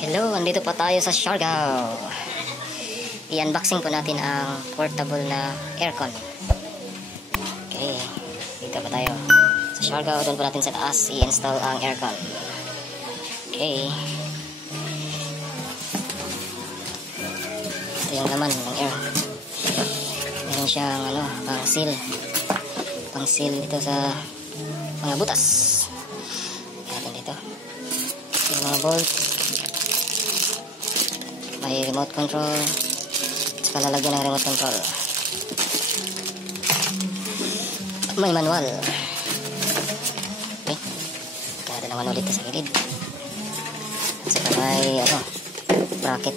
Hello, andito pa tayo sa Siargao. I-unboxing po natin ang portable na aircon. Okay, dito pa tayo sa Siargao. Doon po natin sa taas i-install ang aircon. Okay. Ito yung laman ng air. Meron siyang pang seal dito sa mga butas. Natin dito yung mga bolts. May remote control, saka lalagyan ng remote control. May manual. Okay, kaya natin naman ulit sa gilid. Saka may bracket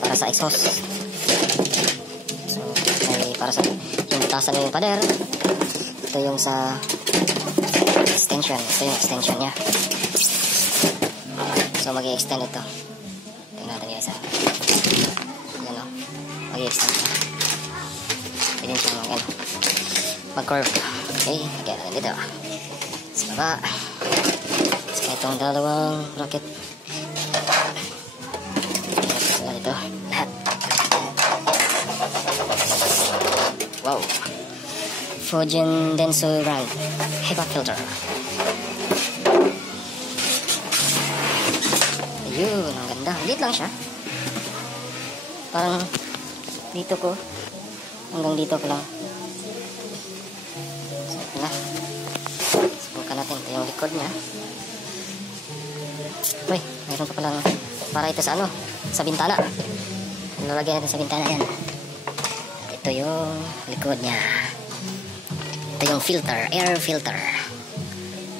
para sa exhaust. So may para sa yung butasan yung pader. Ito yung sa extension. Ito yung extension nya. So mag-i-extend ito. Tingnan natin yung isa. Yan o. Mag-i-extend siya. Pwede siya mag-curve. Okay. Kaya natin dito. Sa baba. Sa itong dalawang bracket. Sila dito. Lahat. Wow. Fujian Denso brand. HEPA filter. Ayun, ang ganda. Liit lang siya. Parang dito ko. Hanggang dito ko lang. So, ito na. Subukan natin. Ito yung likod niya. Uy, mayroon pa palang para ito sa sa bintana. Nalagyan natin sa bintana yan. Ito yung likod niya. Ito yung filter. Air filter.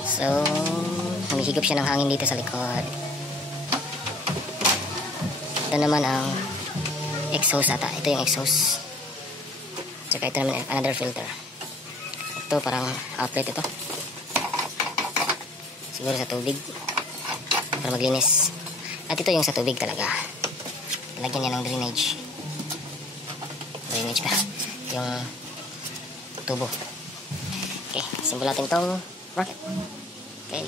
So, humihigop siya ng hangin dito sa likod. Ito naman ang exhaust ata. Ito yung exhaust. Tsaka ito naman another filter. Ito parang outlet ito. Siguro sa tubig. Para maglinis. At ito yung sa tubig talaga. Lagyan niya ng drainage. Drainage ba? Yung tubo. Okay. Simbol natin itong rocket. Okay.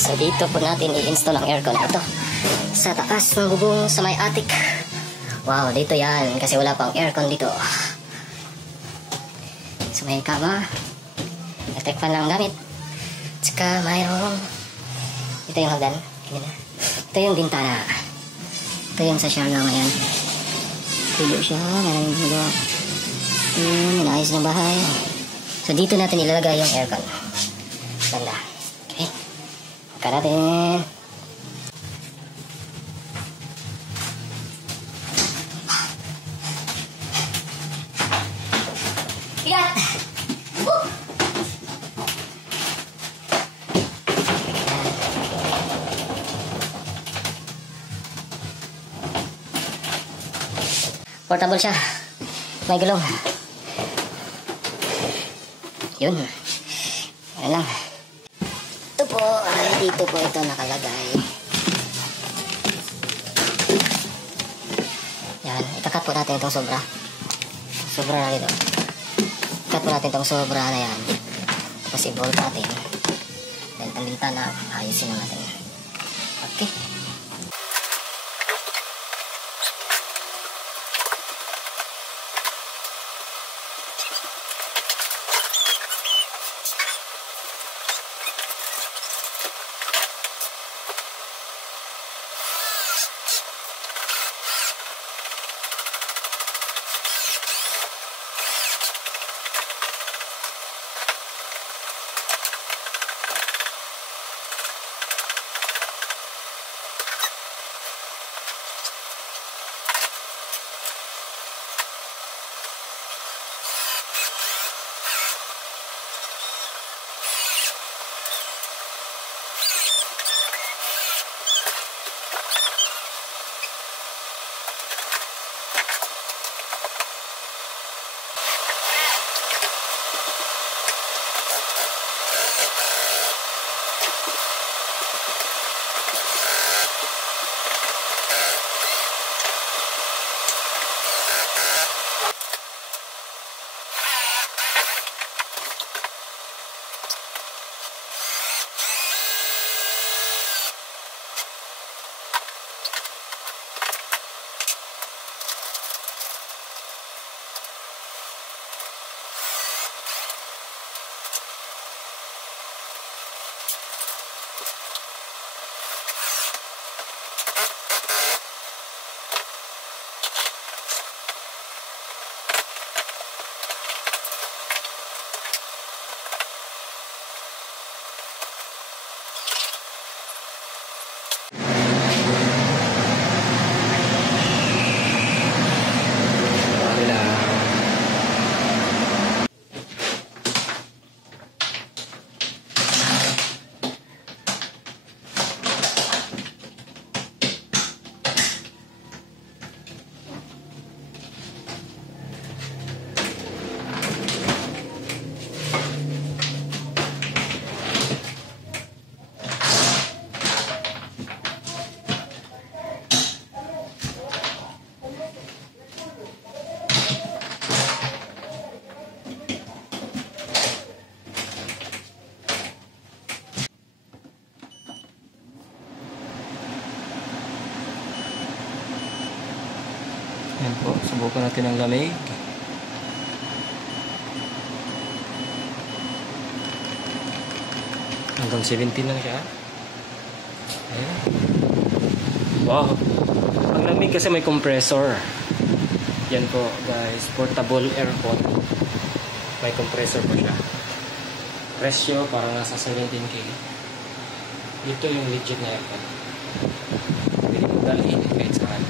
So dito po natin i-install ang aircon. Ito sa taas ng bubong sa may attic. Wow, dito yan kasi wala pang aircon dito. So may kama, electric fan lang gamit. Tsaka mayroong ito yung hagdan. Ito yung bintana. Ito yung sa Siargao ngayon. Tuyo siya, maraming hulo. Inayos ng bahay. So dito natin ilalagay yung aircon. Banda. Okay. Buka natin. Ikat! Portable siya. May gulong. Yun. Ayan lang. Ito po. Dito po ito nakalagay. Yan. Ikakat po natin itong sobra. Sobra na dito. Ikakat po natin itong sobra na yan. Tapos i-bolt natin. Then itong bintana, ayusin na natin. Okay. Ayan po, subukan natin ang lamig. Hanggang 17 lang siya. Ayan. Wow! Ang lamig kasi may compressor. Yan po guys, portable aircon. May compressor po siya. Presyo parang nasa 17K. Dito yung legit na aircon. Pwede mo dalhin kahit saan.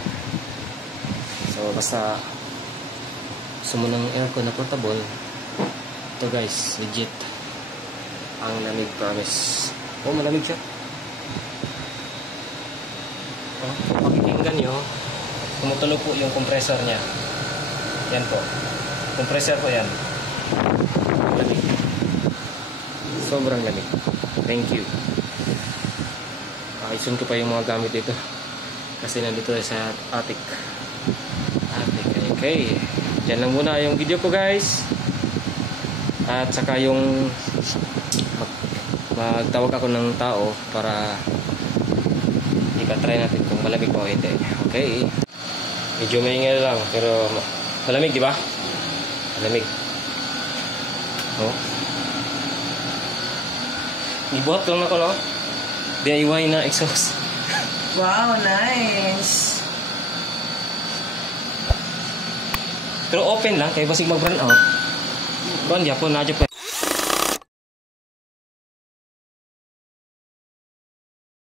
So basta gusto mo ng aircon na portable, ito guys, legit ang lamig, promise. Oh, malamig siya. Oh, kung pakikinggan nyo, tumutulo po yung compressor nya. Yan po, compressor po yan. Lamig, sobrang lamig. Thank you. Isun ko pa yung mga gamit dito kasi nandito sa attic. Okay, dyan lang muna yung video ko guys. At saka yung magtawag ako ng tao para ika-try natin kung malamig pa o hindi. Okay, medyo maingay lang pero malamig, di ba? Malamig. Oh, ibuhat lang ako, no? DIY na exhaust. Wow, nice. Pero open lang, kaya basig mag-burn out. Kuan, yapon na dyan pa.